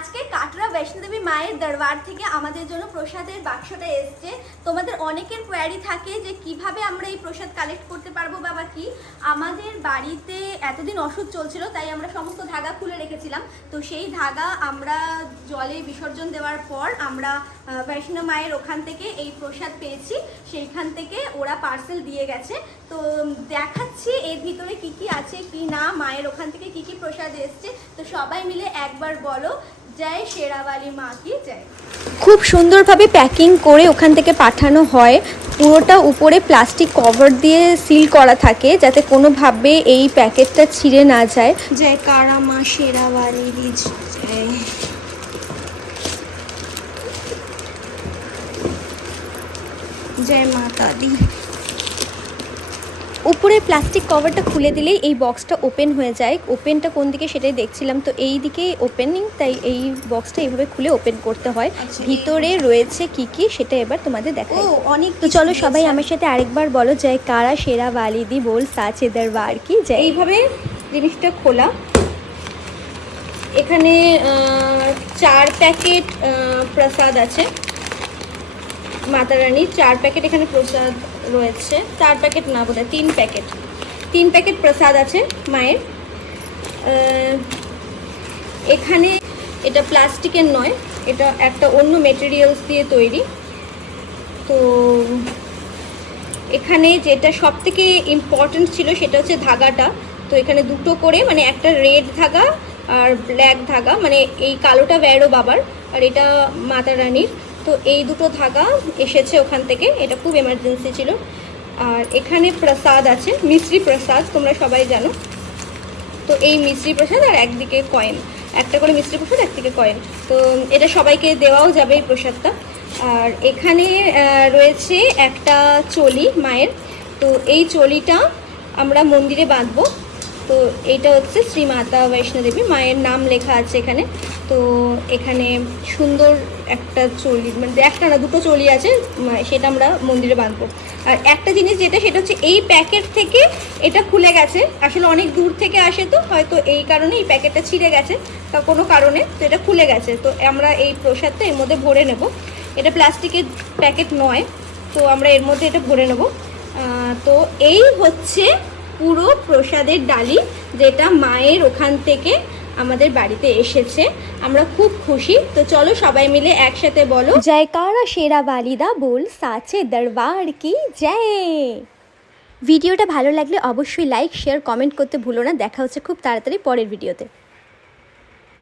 আজকে কাটরা বৈষ্ণোদেবী মায়ের দরবার থেকে আমাদের জন্য প্রসাদের বাক্সটা এসছে। তোমাদের অনেকের কোয়ারি থাকে যে কীভাবে আমরা এই প্রসাদ কালেক্ট করতে পারব বাবা কি। আমাদের বাড়িতে এতদিন ওষুধ চলছিল, তাই আমরা সমস্ত ধাগা খুলে রেখেছিলাম। তো সেই ধাগা আমরা জলে বিসর্জন দেওয়ার পর আমরা বৈষ্ণব মায়ের ওখান থেকে এই প্রসাদ পেয়েছি। সেইখান থেকে ওরা পার্সেল দিয়ে গেছে। তো দেখাচ্ছি এর ভিতরে কি কি আছে, কি না, মায়ের ওখান থেকে কি কি প্রসাদ এসছে। তো সবাই মিলে একবার বলো জয় শেরাবালি মা কি জয় খুব সুন্দরভাবে প্যাকিং করে ওখান থেকে পাঠানো হয়। পুরোটা উপরে প্লাস্টিক কভার দিয়ে সিল করা থাকে যাতে কোনোভাবে এই প্যাকেটটা ছিঁড়ে না যায়। জয় কারা মা শেরাবালি জয় জয় মাতা দি উপরে প্লাস্টিক কভারটা খুলে দিলেই এই বক্সটা ওপেন হয়ে যায়। ওপেনটা কোন দিকে সেটাই দেখছিলাম। তো এই দিকে ওপেনিং তাই এই বক্সটা এইভাবে খুলে ওপেন করতে হয়। আচ্ছা, ভিতরে রয়েছে কি কি সেটা এবার তোমাদের দেখাই। অনেক তো চলো সবাই আমার সাথে আরেকবার বলো যে কারা সেরা ওয়ালিদি বল সাচে দরবার কি জয়। এইভাবে জিনিসটা খোলা। এখানে চার প্যাকেট প্রসাদ আছে। মাতা রানীর চার প্যাকেট এখানে প্রসাদ রয়েছে। চার প্যাকেট না, বোধহয় তিন প্যাকেট। তিন প্যাকেট প্রসাদ আছে মায়ের। এখানে এটা প্লাস্টিকের নয়, এটা একটা অন্য মেটেরিয়ালস দিয়ে তৈরি। তো এখানে যেটা সব থেকে ইম্পর্টেন্ট ছিল সেটা হচ্ছে ধাগাটা। তো এখানে দুটো করে মানে একটা রেড ধাগা আর ব্ল্যাক ধাগা মানে এই কালোটা ব্যারো বাবার, আর এটা মাতা রানীর। তো এই দুটো ধাগা এসেছে ওখান থেকে। এটা খুব এমার্জেন্সি ছিল। আর এখানে প্রসাদ আছে, মিশ্রি প্রসাদ, তোমরা সবাই জানো। তো এই মিশ্রি প্রসাদ আর একদিকে কয়েন একটা করে মিশ্রি প্রসাদ, একদিকে কয়েন তো এটা সবাইকে দেওয়াও যাবে এই প্রসাদটা। আর এখানে রয়েছে একটা চলি মায়ের। তো এই চলিটা আমরা মন্দিরে বাঁধবো। তো এইটা হচ্ছে শ্রী মাতা বৈষ্ণোদেবী মায়ের নাম লেখা আছে এখানে। তো এখানে সুন্দর একটা চলি মানে একটা না, দুটো চলি আছে সেটা আমরা মন্দিরে বাঁধবো। আর একটা জিনিস যেটা, সেটা হচ্ছে এই প্যাকেট থেকে এটা খুলে গেছে। আসলে অনেক দূর থেকে আসে তো, হয়তো এই কারণে এই প্যাকেটটা ছিঁড়ে গেছে, তা কোনো কারণে তো এটা খুলে গেছে। তো আমরা এই প্রসাদটা এর মধ্যে ভরে নেব। এটা প্লাস্টিকের প্যাকেট নয়, তো আমরা এর মধ্যে এটা ভরে নেব। তো এই হচ্ছে পুরো প্রসাদের ডালি যেটা মায়ের ওখান থেকে আমাদের বাড়িতে এসেছে। আমরা খুব খুশি। তো চলো সবাই মিলে একসাথে বলো। জয়কারা সেরা বালিদা বল সাচে দরবার কি জয়। ভিডিওটা ভালো লাগলে অবশ্যই লাইক শেয়ার কমেন্ট করতে ভুলো না। দেখা হচ্ছে খুব তাড়াতাড়ি পরের ভিডিওতে